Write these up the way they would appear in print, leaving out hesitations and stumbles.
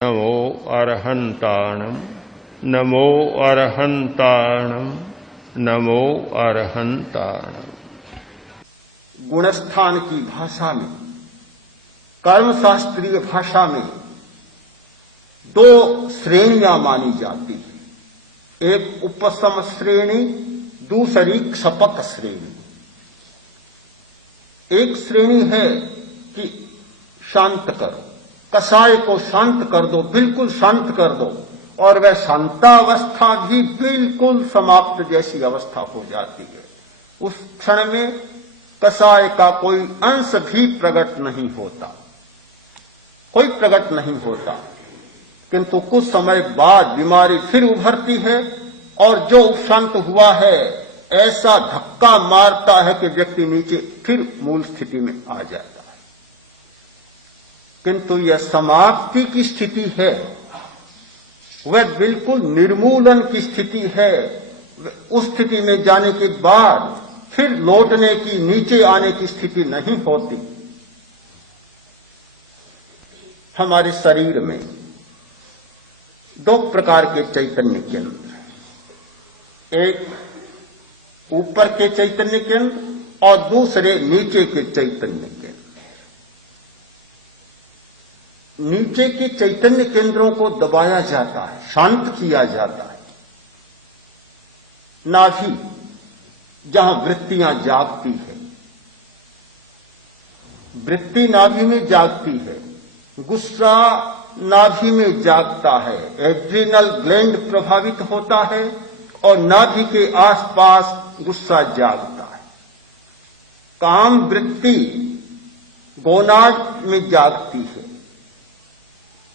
नमो अरहन्ताणं नमो अरहन्ताणं नमो अरहन्ताणं। गुणस्थान की भाषा में, कर्मशास्त्रीय भाषा में दो श्रेणियां मानी जाती है। एक उपशम श्रेणी, दूसरी क्षपक श्रेणी। एक श्रेणी है कि शांत करो, कसाय को शांत कर दो, बिल्कुल शांत कर दो, और वह शांतावस्था भी बिल्कुल समाप्त जैसी अवस्था हो जाती है। उस क्षण में कसाय का कोई अंश भी प्रकट नहीं होता, कोई प्रकट नहीं होता। किंतु कुछ समय बाद बीमारी फिर उभरती है और जो उपशांत हुआ है ऐसा धक्का मारता है कि व्यक्ति नीचे फिर मूल स्थिति में आ जाता है। किंतु यह समाप्ति की स्थिति है, वह बिल्कुल निर्मूलन की स्थिति है। उस स्थिति में जाने के बाद फिर लौटने की, नीचे आने की स्थिति नहीं होती। हमारे शरीर में दो प्रकार के चैतन्य केंद्र हैं, एक ऊपर के चैतन्य केंद्र और दूसरे नीचे के चैतन्य केंद्र। नीचे के चैतन्य केंद्रों को दबाया जाता है, शांत किया जाता है। नाभि, जहां वृत्तियां जागती है, वृत्ति नाभि में जागती है, गुस्सा नाभि में जागता है, एड्रिनल ग्लैंड प्रभावित होता है और नाभि के आसपास गुस्सा जागता है। काम वृत्ति गोनाड में जागती है।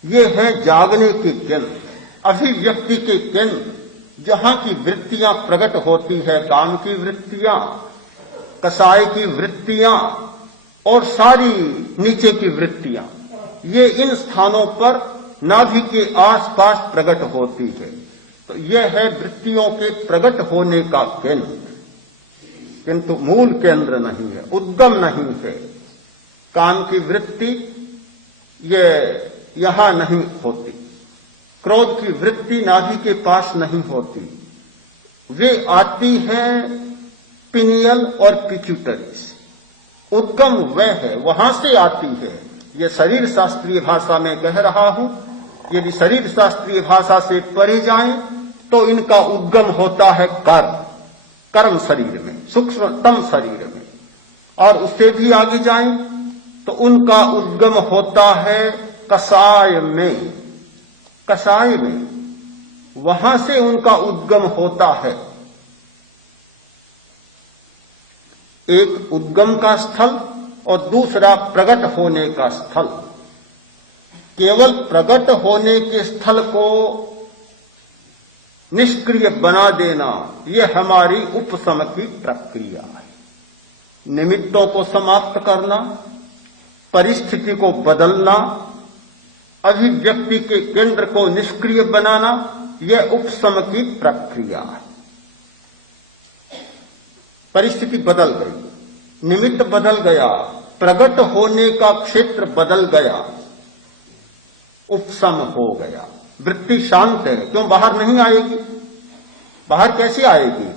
ये है जागने के केंद्र, अभिव्यक्ति के केंद्र, जहां की वृत्तियां प्रकट होती है। काम की वृत्तियां, कसाय की वृत्तियां और सारी नीचे की वृत्तियां, ये इन स्थानों पर नाभि के आसपास प्रकट होती है। तो यह है वृत्तियों के प्रकट होने का केंद्र, किंतु मूल केंद्र नहीं है, उद्गम नहीं है। काम की वृत्ति ये यहां नहीं होती, क्रोध की वृत्ति नाभि के पास नहीं होती, वे आती है पिनियल और पिट्यूटरी से। उद्गम वह है, वहां से आती है। ये शरीर शास्त्रीय भाषा में कह रहा हूं। यदि शरीर शास्त्रीय भाषा से परे जाएं तो इनका उद्गम होता है कर्म शरीर में, सूक्ष्मतम शरीर में, और उससे भी आगे जाएं तो उनका उद्गम होता है कसाय में। कसाय में, वहां से उनका उद्गम होता है। एक उद्गम का स्थल और दूसरा प्रकट होने का स्थल। केवल प्रकट होने के स्थल को निष्क्रिय बना देना, यह हमारी उपशम की प्रक्रिया है। निमित्तों को समाप्त करना, परिस्थिति को बदलना, अभिव्यक्ति के केंद्र को निष्क्रिय बनाना, यह उपशम की प्रक्रिया है। परिस्थिति बदल गई, निमित्त बदल गया, प्रकट होने का क्षेत्र बदल गया, उपशम हो गया। वृत्ति शांत है, क्यों बाहर नहीं आएगी? बाहर कैसे आएगी?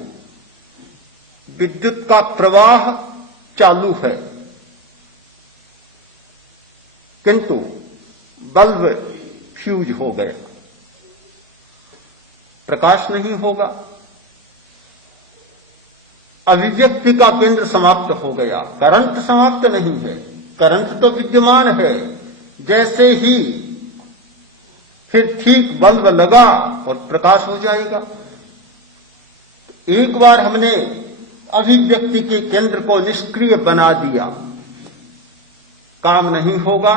विद्युत का प्रवाह चालू है, किंतु बल्ब फ्यूज हो गया, प्रकाश नहीं होगा। अभिव्यक्ति का केंद्र समाप्त हो गया, करंट समाप्त नहीं है, करंट तो विद्यमान है। जैसे ही फिर ठीक बल्ब लगा और प्रकाश हो जाएगा। एक बार हमने अभिव्यक्ति के केंद्र को निष्क्रिय बना दिया, काम नहीं होगा।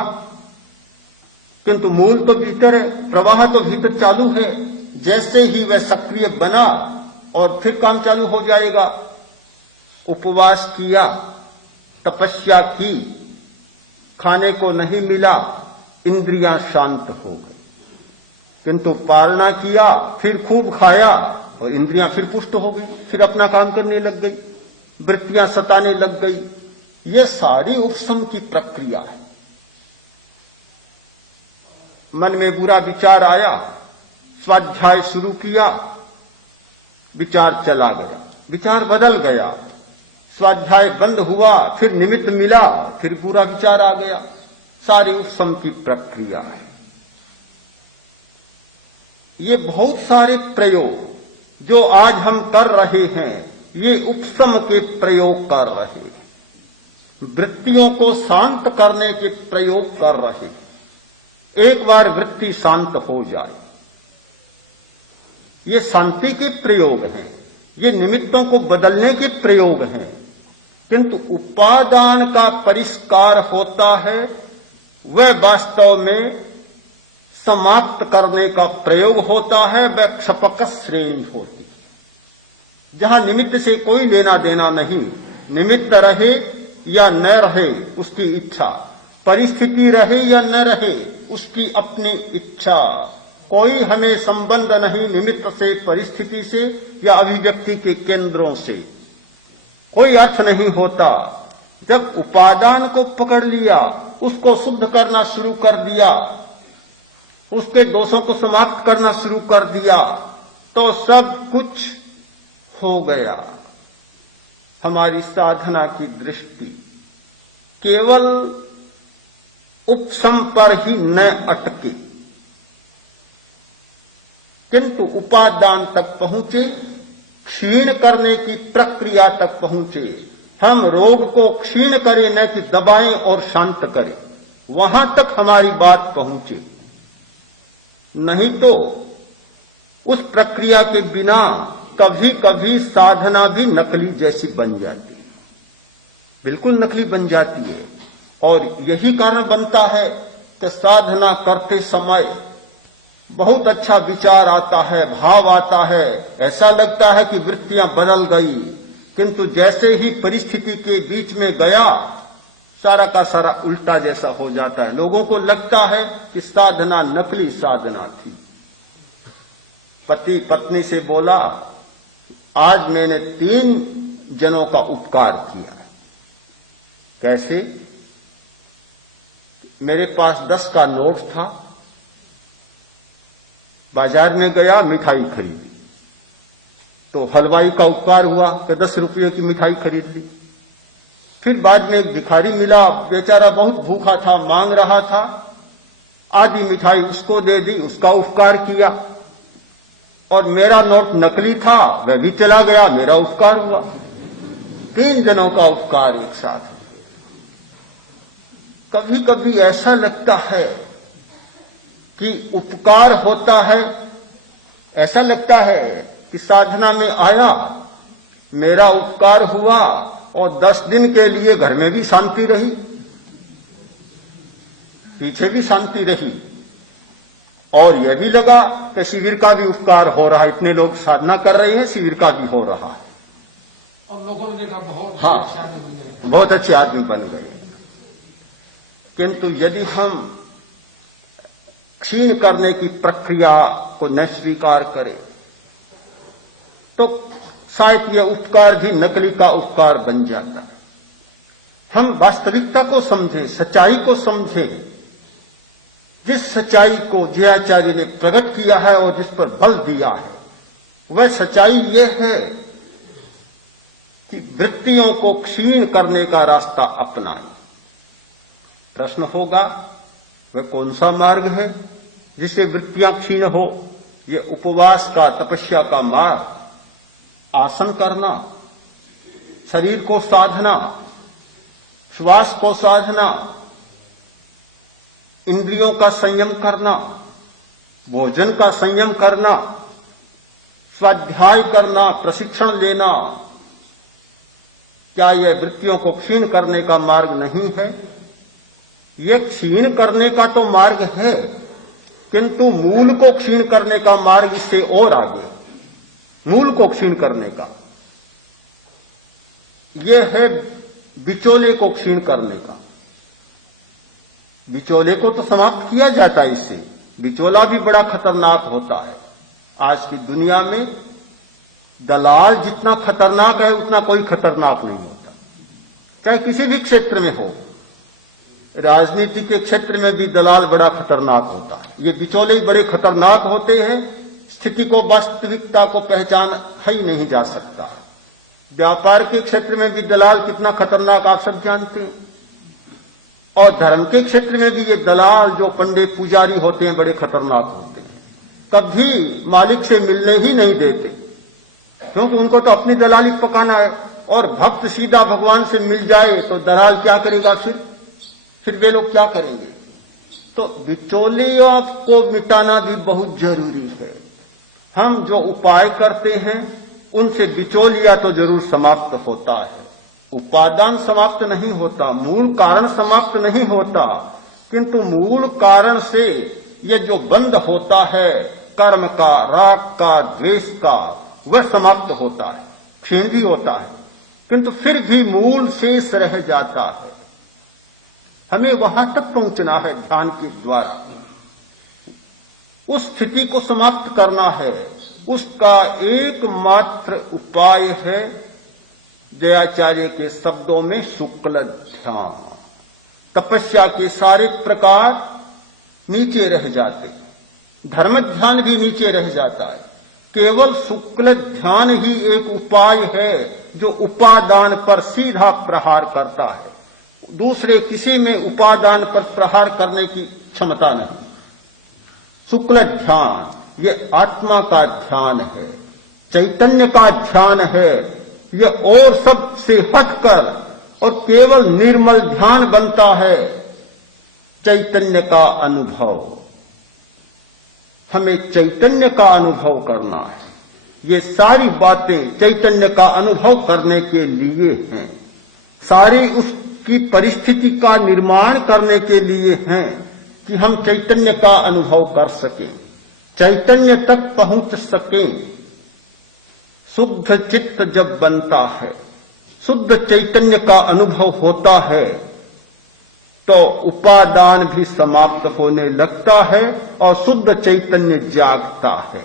किंतु मूल तो भीतर है, प्रवाह तो भीतर चालू है। जैसे ही वह सक्रिय बना और फिर काम चालू हो जाएगा। उपवास किया, तपस्या की, खाने को नहीं मिला, इंद्रियां शांत हो गई। किंतु पालना किया, फिर खूब खाया और इंद्रियां फिर पुष्ट हो गई, फिर अपना काम करने लग गई, वृत्तियां सताने लग गई। ये सारी उपशम की प्रक्रिया है। मन में बुरा विचार आया, स्वाध्याय शुरू किया, विचार चला गया, विचार बदल गया, स्वाध्याय बंद हुआ, फिर निमित्त मिला, फिर बुरा विचार आ गया। सारी उपशम की प्रक्रिया है। ये बहुत सारे प्रयोग जो आज हम कर रहे हैं, ये उपशम के प्रयोग कर रहे हैं, वृत्तियों को शांत करने के प्रयोग कर रहे हैं। एक बार वृत्ति शांत हो जाए, ये शांति के प्रयोग हैं, ये निमित्तों को बदलने के प्रयोग हैं। किंतु उपादान का परिष्कार होता है, वह वास्तव में समाप्त करने का प्रयोग होता है, वह क्षपक श्रेणी होती है। जहां निमित्त से कोई लेना देना नहीं, निमित्त रहे या न रहे उसकी इच्छा, परिस्थिति रहे या न रहे उसकी अपनी इच्छा, कोई हमें संबंध नहीं निमित्त से, परिस्थिति से या अभिव्यक्ति के केंद्रों से, कोई अर्थ नहीं होता। जब उपादान को पकड़ लिया, उसको शुद्ध करना शुरू कर दिया, उसके दोषों को समाप्त करना शुरू कर दिया, तो सब कुछ हो गया। हमारी साधना की दृष्टि केवल उपशम पर ही न अटके, किंतु उपादान तक पहुंचे, क्षीण करने की प्रक्रिया तक पहुंचे। हम रोग को क्षीण करें, न कि दबाएं और शांत करें, वहां तक हमारी बात पहुंचे। नहीं तो उस प्रक्रिया के बिना कभी कभी साधना भी नकली जैसी बन जाती है, बिल्कुल नकली बन जाती है। और यही कारण बनता है कि साधना करते समय बहुत अच्छा विचार आता है, भाव आता है, ऐसा लगता है कि वृत्तियां बदल गई, किंतु जैसे ही परिस्थिति के बीच में गया, सारा का सारा उल्टा जैसा हो जाता है। लोगों को लगता है कि साधना नकली साधना थी। पति पत्नी से बोला, आज मैंने 3 जनों का उपकार किया। कैसे? मेरे पास 10 का नोट था, बाजार में गया, मिठाई खरीदी, तो हलवाई का उपकार हुआ कि 10 रुपये की मिठाई खरीद ली। फिर बाद में एक भिखारी मिला, बेचारा बहुत भूखा था, मांग रहा था, आधी मिठाई उसको दे दी, उसका उपकार किया। और मेरा नोट नकली था, वह भी चला गया, मेरा उपकार हुआ। 3 जनों का उपकार एक साथ। कभी कभी ऐसा लगता है कि उपकार होता है, ऐसा लगता है कि साधना में आया, मेरा उपकार हुआ और 10 दिन के लिए घर में भी शांति रही, पीछे भी शांति रही, और यह भी लगा कि शिविर का भी उपकार हो रहा है, इतने लोग साधना कर रहे हैं, शिविर का भी हो रहा है, और लोगों ने देखा बहुत अच्छे आदमी बन गए। किंतु यदि हम क्षीण करने की प्रक्रिया को न स्वीकार करें, तो शायद यह उपकार भी नकली का उपकार बन जाता है। हम वास्तविकता को समझें, सच्चाई को समझें। जिस सच्चाई को जयाचार्य ने प्रकट किया है और जिस पर बल दिया है, वह सच्चाई यह है कि वृत्तियों को क्षीण करने का रास्ता अपनाएं। प्रश्न होगा, वह कौन सा मार्ग है जिससे वृत्तियां क्षीण हो? ये उपवास का, तपस्या का मार्ग, आसन करना, शरीर को साधना, श्वास को साधना, इंद्रियों का संयम करना, भोजन का संयम करना, स्वाध्याय करना, प्रशिक्षण लेना, क्या यह वृत्तियों को क्षीण करने का मार्ग नहीं है? यह क्षीण करने का तो मार्ग है, किंतु मूल को क्षीण करने का मार्ग इससे और आगे। मूल को क्षीण करने का यह है बिचौले को क्षीण करने का। बिचौले को तो समाप्त किया जाता है इससे, बिचौला भी बड़ा खतरनाक होता है। आज की दुनिया में दलाल जितना खतरनाक है, उतना कोई खतरनाक नहीं होता, चाहे किसी भी क्षेत्र में हो। राजनीति के क्षेत्र में भी दलाल बड़ा खतरनाक होता है। ये बिचौले बड़े खतरनाक होते हैं। स्थिति को, वास्तविकता को पहचान ही नहीं जा सकता। व्यापार के क्षेत्र में भी दलाल कितना खतरनाक आप सब जानते हैं। और धर्म के क्षेत्र में भी ये दलाल जो पंडित पुजारी होते हैं बड़े खतरनाक होते हैं। कभी मालिक से मिलने ही नहीं देते, क्योंकि उनको तो अपनी दलाली पकाना है। और भक्त सीधा भगवान से मिल जाए तो दलाल क्या करेगा? फिर वे लोग क्या करेंगे? तो बिचौलियों को मिटाना भी बहुत जरूरी है। हम जो उपाय करते हैं उनसे बिचौलिया तो जरूर समाप्त होता है। उपादान समाप्त नहीं होता, मूल कारण समाप्त नहीं होता, किंतु मूल कारण से ये जो बंध होता है कर्म का, राग का, द्वेष का, वह समाप्त होता है, क्षीण भी होता है, किंतु फिर भी मूल शेष रह जाता है। हमें वहां तक पहुंचना है ध्यान के द्वारा। उस स्थिति को समाप्त करना है। उसका एकमात्र उपाय है दयाचार्य के शब्दों में शुक्ल ध्यान। तपस्या के सारे प्रकार नीचे रह जाते, धर्म ध्यान भी नीचे रह जाता है। केवल शुक्ल ध्यान ही एक उपाय है जो उपादान पर सीधा प्रहार करता है। दूसरे किसी में उपादान पर प्रहार करने की क्षमता नहीं। शुक्ल ध्यान ये आत्मा का ध्यान है, चैतन्य का ध्यान है। ये और सब से हटकर और केवल निर्मल ध्यान बनता है। चैतन्य का अनुभव, हमें चैतन्य का अनुभव करना है। ये सारी बातें चैतन्य का अनुभव करने के लिए हैं। सारी उसकी परिस्थिति का निर्माण करने के लिए हैं कि हम चैतन्य का अनुभव कर सकें, चैतन्य तक पहुंच सकें। शुद्ध चित्त जब बनता है, शुद्ध चैतन्य का अनुभव होता है, तो उपादान भी समाप्त होने लगता है और शुद्ध चैतन्य जागता है।